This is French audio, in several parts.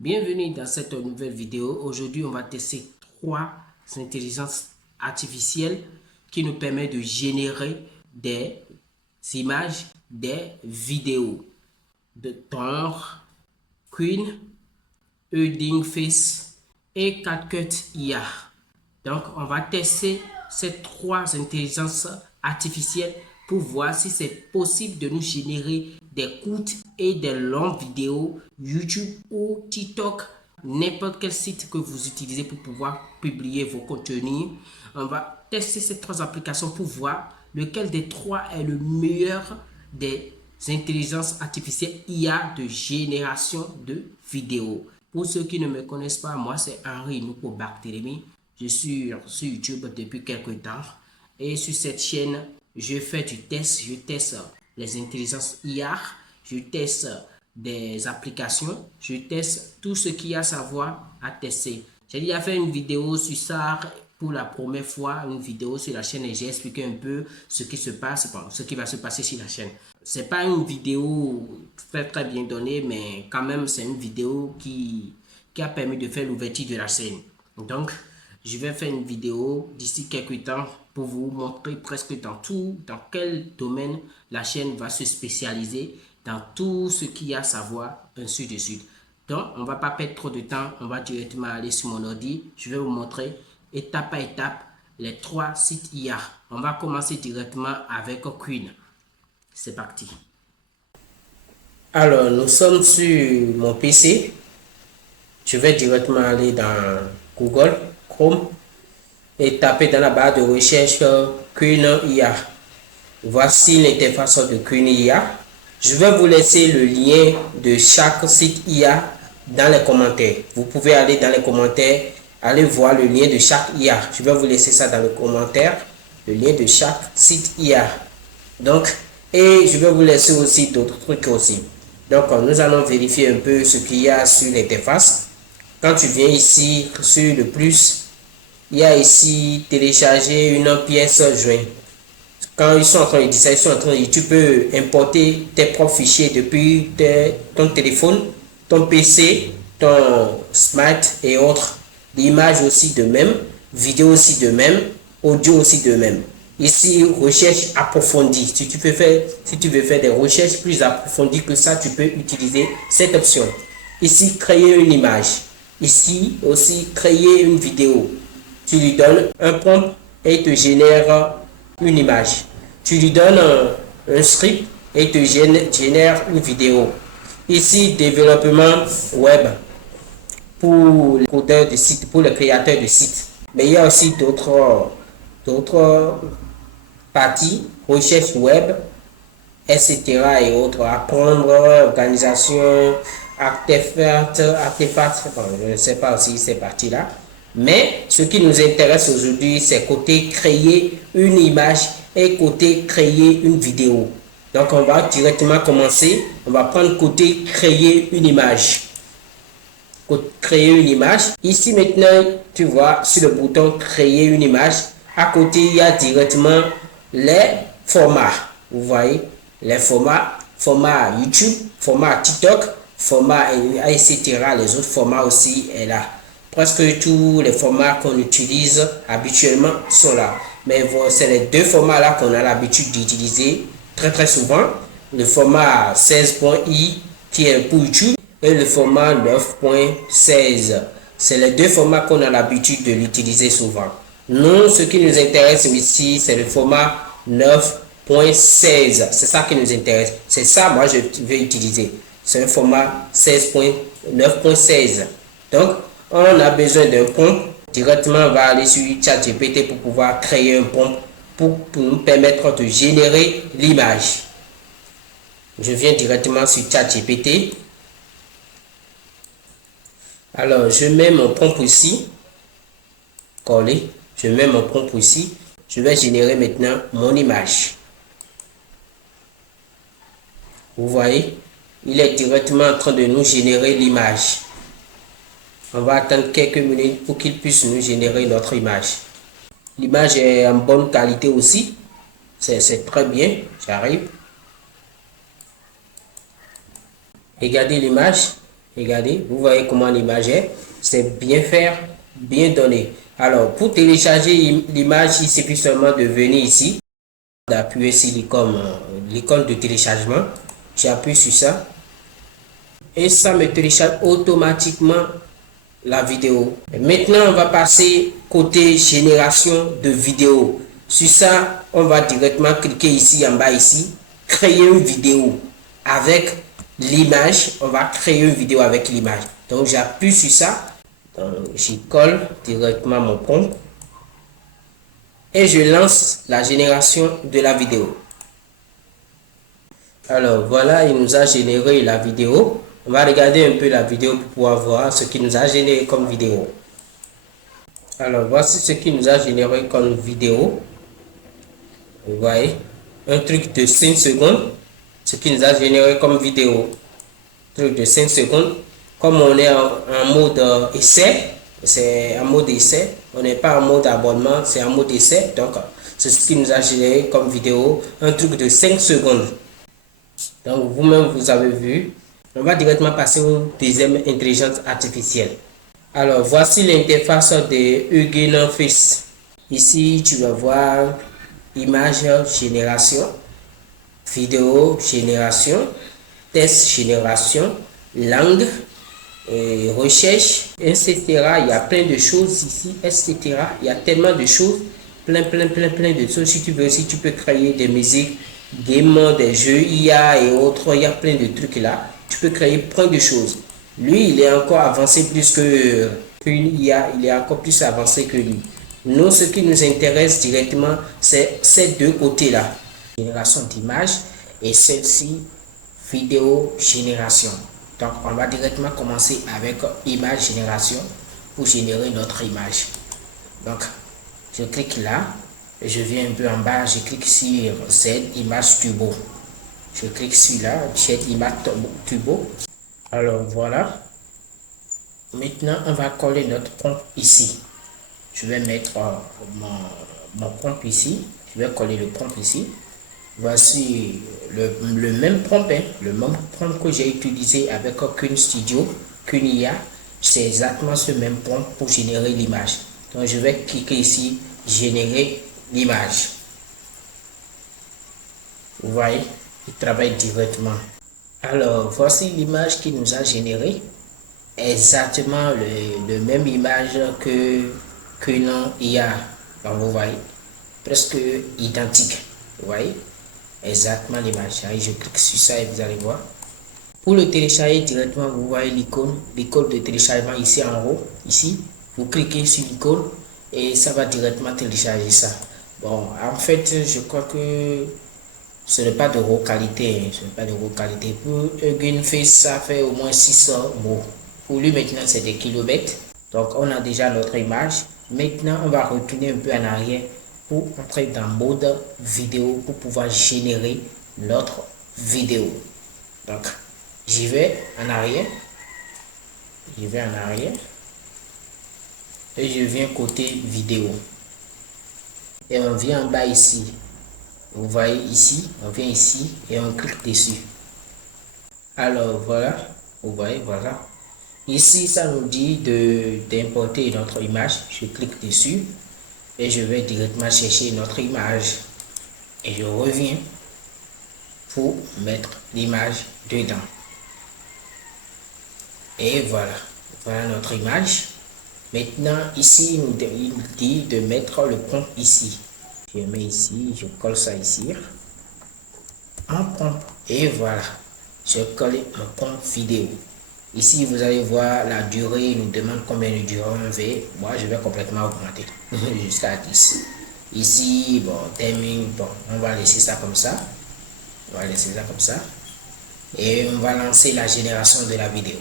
Bienvenue dans cette nouvelle vidéo. Aujourd'hui, on va tester trois intelligences artificielles qui nous permettent de générer des images, des vidéos de Thor, Queen, Hugging Face et CapCut IA. Donc, on va tester ces trois intelligences artificielles pour voir si c'est possible de nous générer des courtes et des longues vidéos YouTube ou TikTok, n'importe quel site que vous utilisez pour pouvoir publier vos contenus. On va tester ces trois applications pour voir lequel des trois est le meilleur des intelligences artificielles IA de génération de vidéos. Pour ceux qui ne me connaissent pas, moi c'est Henri Nouko Barthélémy. Je suis sur YouTube depuis quelques temps et sur cette chaîne, je fais du test. Je teste les intelligences IA, je teste des applications, je teste tout ce qu'il y a à savoir à tester. J'ai déjà fait une vidéo sur ça pour la première fois, une vidéo sur la chaîne et j'ai expliqué un peu ce qui se passe, ce qui va se passer sur la chaîne. C'est pas une vidéo très bien donnée, mais quand même c'est une vidéo qui a permis de faire l'ouverture de la chaîne. Donc, je vais faire une vidéo d'ici quelques temps pour vous montrer presque dans quel domaine la chaîne va se spécialiser, dans tout ce qu'il y a à savoir, ainsi de suite. Donc, on ne va pas perdre trop de temps, on va directement aller sur mon ordi. Je vais vous montrer étape par étape les trois sites IA. On va commencer directement avec Queen. C'est parti. Alors, nous sommes sur mon PC. Je vais directement aller dans Google Chrome et taper dans la barre de recherche Queen IA. Voici l'interface de Queen IA. Je vais vous laisser le lien de chaque site IA dans les commentaires. Vous pouvez aller dans les commentaires, aller voir le lien de chaque IA. Je vais vous laisser ça dans les commentaires, le lien de chaque site IA. Donc, et je vais vous laisser aussi d'autres trucs aussi. Donc, nous allons vérifier un peu ce qu'il y a sur l'interface. Quand tu viens ici sur le plus, il y a ici télécharger une pièce jointe. Quand ils sont en train de dire ça, ils sont en train de dire tu peux importer tes propres fichiers depuis ton téléphone, ton PC, ton smart et autres. L'image aussi de même, vidéo aussi de même, audio aussi de même. Ici, recherche approfondie. Si tu veux faire des recherches plus approfondies que ça, tu peux utiliser cette option. Ici, créer une image. Ici aussi, créer une vidéo. Tu lui donnes un prompt et il te génère une image. Tu lui donnes un script et il te génère une vidéo. Ici, développement web pour les codeurs de sites, pour les créateurs de sites. Mais il y a aussi d'autres parties, recherche web, etc. et autres. Apprendre, organisation, artefacts, je ne sais pas aussi ces parties-là. Mais ce qui nous intéresse aujourd'hui, c'est côté créer une image et côté créer une vidéo. Donc, on va directement commencer. On va prendre côté créer une image. Créer une image. Ici, maintenant, tu vois sur le bouton créer une image. À côté, il y a directement les formats. Vous voyez, les formats. Format YouTube, format TikTok, format etc. Les autres formats aussi est là. Presque tous les formats qu'on utilise habituellement sont là. Mais c'est les deux formats là qu'on a l'habitude d'utiliser très souvent. Le format 16.i qui est pour YouTube et le format 9.16. C'est les deux formats qu'on a l'habitude de l'utiliser souvent. Nous, ce qui nous intéresse ici, c'est le format 9.16. C'est ça qui nous intéresse. C'est ça, moi, je vais utiliser. C'est un format 9.16. Donc, on a besoin d'un prompt. Directement, on va aller sur ChatGPT pour pouvoir créer un prompt pour nous permettre de générer l'image. Je viens directement sur ChatGPT. Alors, je mets mon prompt ici. Coller. Je mets mon prompt ici. Je vais générer maintenant mon image. Vous voyez, il est directement en train de nous générer l'image. On va attendre quelques minutes pour qu'il puisse nous générer notre image. L'image est en bonne qualité aussi. C'est très bien. J'arrive. Regardez l'image. Regardez, vous voyez comment l'image est. C'est bien fait, bien donné. Alors, pour télécharger l'image, il suffit seulement de venir ici, d'appuyer sur l'icône de téléchargement. J'appuie sur ça. Et ça me télécharge automatiquement la vidéo. Et maintenant, on va passer côté génération de vidéo. Sur ça, on va directement cliquer ici en bas ici, créer une vidéo avec l'image. On va créer une vidéo avec l'image. Donc j'appuie sur ça. J'y colle directement mon prompt et je lance la génération de la vidéo. Alors voilà, il nous a généré la vidéo. On va regarder un peu la vidéo pour pouvoir voir ce qui nous a généré comme vidéo. Alors voici ce qui nous a généré comme vidéo. Vous voyez, un truc de 5 secondes. Ce qui nous a généré comme vidéo. Truc de 5 secondes. Comme on est en mode essai, c'est en mode essai. On n'est pas en mode abonnement, c'est en mode essai. Donc c'est ce qui nous a généré comme vidéo. Un truc de 5 secondes. Donc vous-même vous avez vu. On va directement passer au deuxième intelligence artificielle. Alors voici l'interface de Hugging Face. Ici tu vas voir image génération, vidéo génération, test génération, langue, recherche, etc. Il y a plein de choses ici, etc. Il y a tellement de choses, plein de choses. Si tu veux aussi, tu peux créer des musiques, game, des jeux, IA et autres. Il y a plein de trucs là. Tu peux créer plein de choses. Lui, il est encore avancé plus qu'une IA. Il est encore plus avancé que lui. Nous, ce qui nous intéresse directement, c'est ces deux côtés-là. Génération d'images et celle-ci, vidéo génération. Donc, on va directement commencer avec image génération pour générer notre image. Donc, je clique là, je viens un peu en bas, je clique sur Z image turbo. Je clique sur là, Z image turbo. Alors, voilà. Maintenant, on va coller notre prompt ici. Je vais mettre mon prompt ici. Je vais coller le prompt ici. Voici le même prompt, hein, le même prompt que j'ai utilisé avec Qwen Studio, Qwen IA. C'est exactement ce même prompt pour générer l'image. Donc je vais cliquer ici, générer l'image. Vous voyez, il travaille directement. Alors voici l'image qui nous a généré. Exactement le même image que Qwen IA. Donc vous voyez, presque identique. Vous voyez. Exactement l'image. Je clique sur ça et vous allez voir. Pour le télécharger directement, vous voyez l'icône de téléchargement ici en haut. Ici, vous cliquez sur l'icône et ça va directement télécharger ça. Bon, en fait, je crois que ce n'est pas de haute qualité. Ce n'est pas de haute qualité. Pour Hugging Face, ça fait au moins 600 mots. Pour lui, maintenant, c'est des kilomètres. Donc, on a déjà notre image. Maintenant, on va retourner un peu en arrière pour entrer dans mode vidéo pour pouvoir générer notre vidéo. Donc, j'y vais en arrière. Je vais en arrière. Et je viens côté vidéo. Et on vient en bas ici. Vous voyez ici, on vient ici et on clique dessus. Alors, voilà. Vous voyez, voilà. Ici, ça nous dit d'importer notre image. Je clique dessus. Et je vais directement chercher notre image et je reviens pour mettre l'image dedans. Et voilà, voilà notre image. Maintenant ici il nous dit de mettre le prompt ici. Je mets ici, je colle ça ici en prompt et voilà, je colle mon prompt vidéo. Ici, vous allez voir la durée, il nous demande combien de durée on veut. Moi, je vais complètement augmenter jusqu'à 10. Ici, bon, timing, bon, on va laisser ça comme ça. On va laisser ça comme ça. Et on va lancer la génération de la vidéo.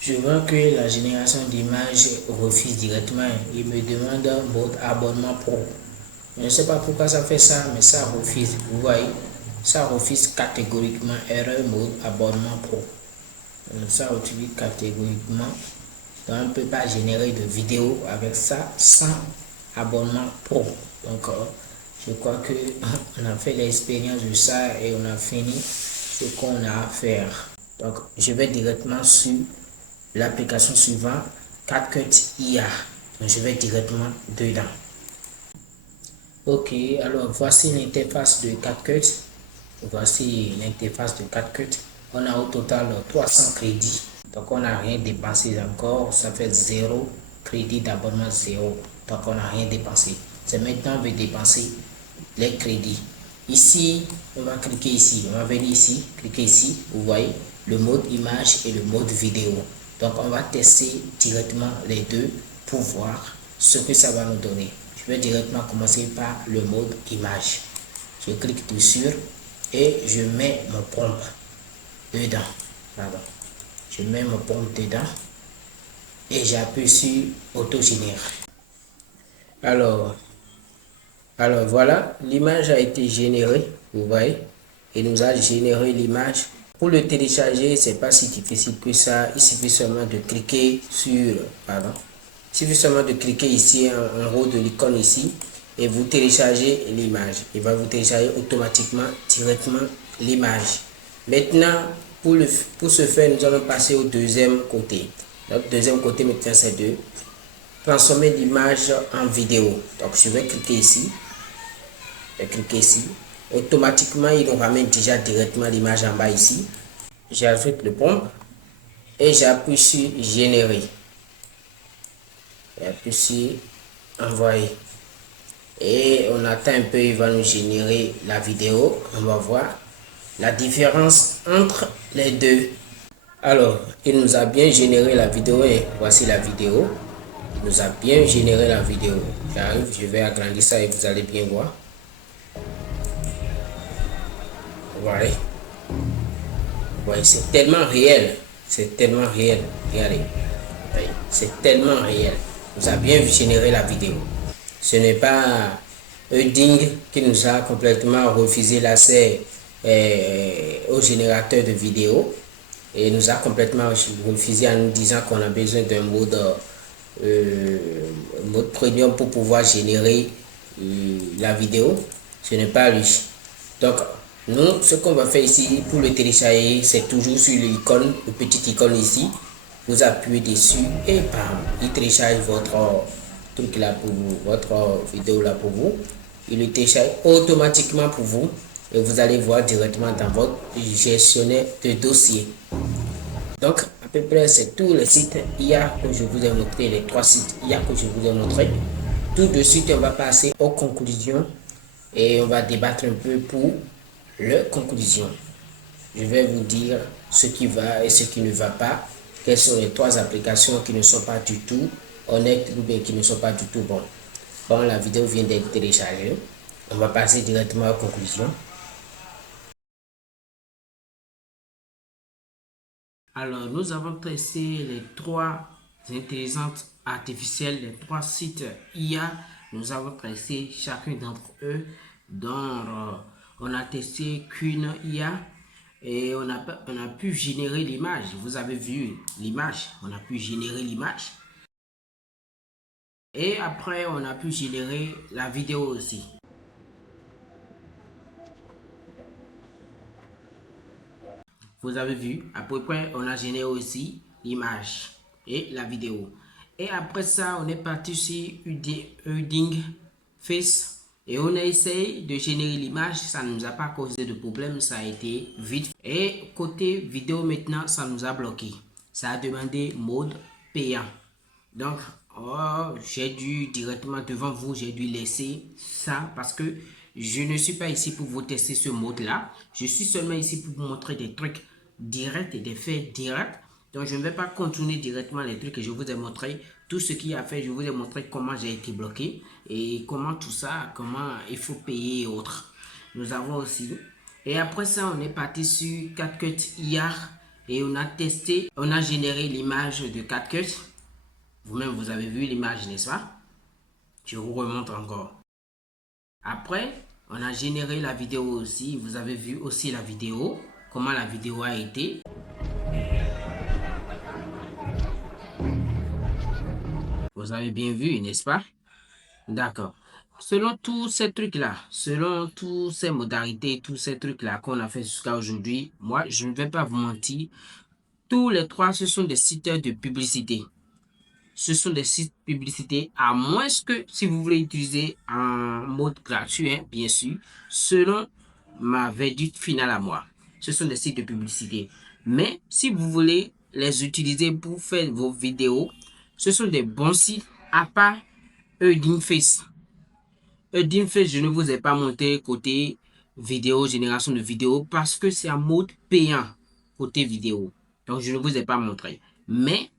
Je vois que la génération d'image refuse directement. Il me demande un mode abonnement pro. Je ne sais pas pourquoi ça fait ça, mais ça refuse. Vous voyez? Ça refuse catégoriquement erreur mode abonnement pro. Ça utilise catégoriquement. Donc on ne peut pas générer de vidéo avec ça sans abonnement pro. Donc je crois que on a fait l'expérience de ça et on a fini ce qu'on a à faire. Donc, je vais directement sur l'application suivante, CapCut IA. Donc, je vais directement dedans. Ok, alors voici l'interface de CapCut. Voici l'interface de CapCut. On a au total 300 crédits. Donc, on n'a rien dépensé encore. Ça fait 0 crédit d'abonnement, 0. Donc, on n'a rien dépensé. C'est maintenant on veut dépenser les crédits. Ici, on va cliquer ici. On va venir ici, cliquer ici. Vous voyez le mode image et le mode vidéo. Donc, on va tester directement les deux pour voir ce que ça va nous donner. Je vais directement commencer par le mode image. Je clique dessus et je mets mon prompt dedans. Pardon. Je mets mon prompt dedans et j'appuie sur auto-générer. Alors voilà, l'image a été générée, vous voyez, et nous a généré l'image. Pour le télécharger, c'est pas si difficile que ça. Il suffit seulement de cliquer sur, pardon, il suffit seulement de cliquer ici en haut de l'icône ici et vous téléchargez l'image. Il va vous télécharger automatiquement directement l'image. Maintenant, pour ce faire, nous allons passer au deuxième côté. Notre deuxième côté maintenant, c'est de transformer l'image en vidéo. Donc, je vais cliquer ici. Je vais cliquer ici. Automatiquement, il nous ramène déjà directement l'image en bas ici. J'ajoute le prompt et j'appuie sur générer. J'appuie sur envoyer. Et on attend un peu, il va nous générer la vidéo. On va voir la différence entre les deux. Alors, il nous a bien généré la vidéo et voici la vidéo. Il nous a bien généré la vidéo. J'arrive, je vais agrandir ça et vous allez bien voir. Voilà. Vous voyez, c'est tellement réel. C'est tellement réel. Regardez. C'est tellement réel. Il nous a bien généré la vidéo. Ce n'est pas Ding qui nous a complètement refusé l'accès au générateur de vidéo et nous a complètement refusé en nous disant qu'on a besoin d'un mode premium pour pouvoir générer la vidéo. Ce n'est pas lui. Donc, nous, ce qu'on va faire ici pour le télécharger, c'est toujours sur l'icône, le petit icône ici. Vous appuyez dessus et bam, il télécharge votre truc là pour vous, votre vidéo là pour vous. Il le télécharge automatiquement pour vous et vous allez voir directement dans votre gestionnaire de dossier. Donc, à peu près, c'est tous les sites IA que je vous ai montré, les 3 sites IA que je vous ai montré. Tout de suite, on va passer aux conclusions et on va débattre un peu pour les conclusions. Je vais vous dire ce qui va et ce qui ne va pas. Quelles sont les 3 applications qui ne sont pas du tout honnêtes ou bien qui ne sont pas du tout bonnes. Bon, la vidéo vient d'être téléchargée. On va passer directement aux conclusions. Alors, nous avons testé les 3 intelligences artificielles, les 3 sites IA. Nous avons testé chacun d'entre eux. Donc, on a testé qu'une IA et on a pu générer l'image. Vous avez vu l'image. On a pu générer l'image. Et après, on a pu générer la vidéo aussi. Vous avez vu, à peu près, on a généré aussi l'image et la vidéo. Et après ça, on est parti sur Hugging Face et on a essayé de générer l'image. Ça ne nous a pas causé de problème, ça a été vite. Et côté vidéo maintenant, ça nous a bloqué. Ça a demandé mode payant. Donc, j'ai dû directement devant vous, j'ai dû laisser ça parce que je ne suis pas ici pour vous tester ce mode-là. Je suis seulement ici pour vous montrer des trucs directs et des faits directs. Donc, je ne vais pas continuer directement les trucs que je vous ai montré. Tout ce qu'il y a fait, je vous ai montré comment j'ai été bloqué et comment tout ça, comment il faut payer et autres. Nous avons aussi. Et après ça, on est parti sur CapCut IA et on a testé, on a généré l'image de CapCut. Vous-même, vous avez vu l'image, n'est-ce pas? Je vous remontre encore. Après, on a généré la vidéo aussi. Vous avez vu aussi la vidéo, comment la vidéo a été. Vous avez bien vu, n'est-ce pas? D'accord. selon tous ces trucs-là, selon toutes ces modalités, tous ces trucs-là qu'on a fait jusqu'à aujourd'hui, moi, je ne vais pas vous mentir, tous les trois, ce sont des sites de publicité. Ce sont des sites publicités, à moins que si vous voulez utiliser en mode gratuit, hein, bien sûr, selon ma verdict finale à moi. Ce sont des sites de publicité. Mais si vous voulez les utiliser pour faire vos vidéos, ce sont des bons sites à part Earthingface. Earthingface, je ne vous ai pas montré côté vidéo, génération de vidéos, parce que c'est en mode payant côté vidéo. Donc, je ne vous ai pas montré. Mais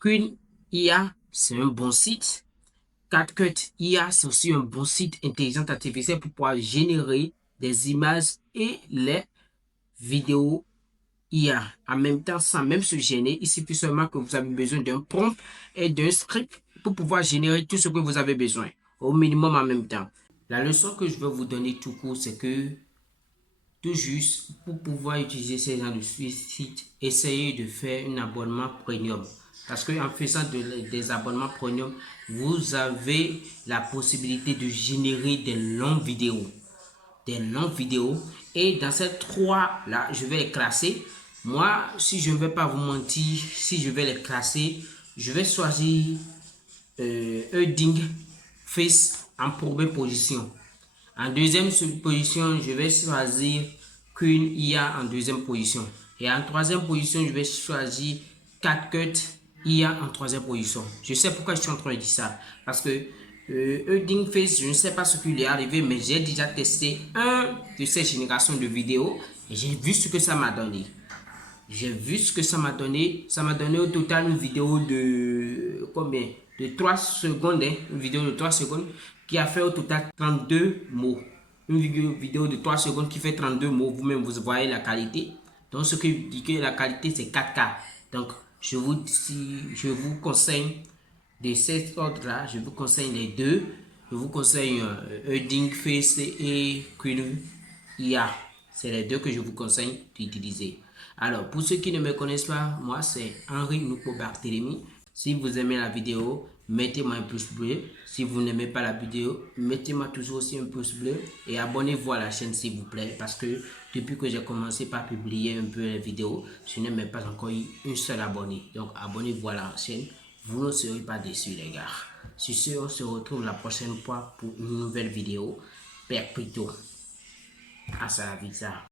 Queen IA, c'est un bon site. CapCut IA, c'est aussi un bon site intelligence artificielle pour pouvoir générer des images et les vidéos IA. En même temps, sans même se gêner, il suffit seulement que vous avez besoin d'un prompt et d'un script pour pouvoir générer tout ce que vous avez besoin, au minimum en même temps. La leçon que je vais vous donner tout court, c'est que tout juste pour pouvoir utiliser ces genre de sites, essayez de faire un abonnement premium. Parce qu'en faisant des abonnements premium, vous avez la possibilité de générer des longues vidéos. Des longues vidéos. Et dans ces trois-là, je vais les classer. Moi, si je ne vais pas vous mentir, si je vais les classer, je vais choisir Earthingface en première position. En deuxième position, je vais choisir Queen IA en deuxième position. Et en troisième position, je vais choisir CapCut IA en troisième position. Je sais pourquoi je suis en train de dire ça. Parce que Earthingface, je ne sais pas ce qui lui est arrivé, mais j'ai déjà testé un de ces générations de vidéos et j'ai vu ce que ça m'a donné. J'ai vu ce que ça m'a donné. Ça m'a donné au total une vidéo de combien? De 3 secondes. Hein? Une vidéo de 3 secondes qui a fait au total 32 mots. Une vidéo de 3 secondes qui fait 32 mots. Vous-même, vous voyez la qualité. Donc, ce qui dit que la qualité, c'est 4K. Donc, je vous conseille de cet ordre-là. Je vous conseille les deux. Je vous conseille Earthingface et Queen IA. C'est les deux que je vous conseille d'utiliser. Alors, pour ceux qui ne me connaissent pas, moi c'est Henri Noupo Barthélémy. Si vous aimez la vidéo, mettez-moi un pouce bleu. Si vous n'aimez pas la vidéo, mettez-moi toujours aussi un pouce bleu. Et abonnez-vous à la chaîne s'il vous plaît. Parce que depuis que j'ai commencé par publier un peu les vidéos, je n'ai même pas encore eu un seul abonné. Donc abonnez-vous à la chaîne. Vous ne serez pas déçus les gars. Sur ce, on se retrouve la prochaine fois pour une nouvelle vidéo. Perpétuo. Hasta la vista.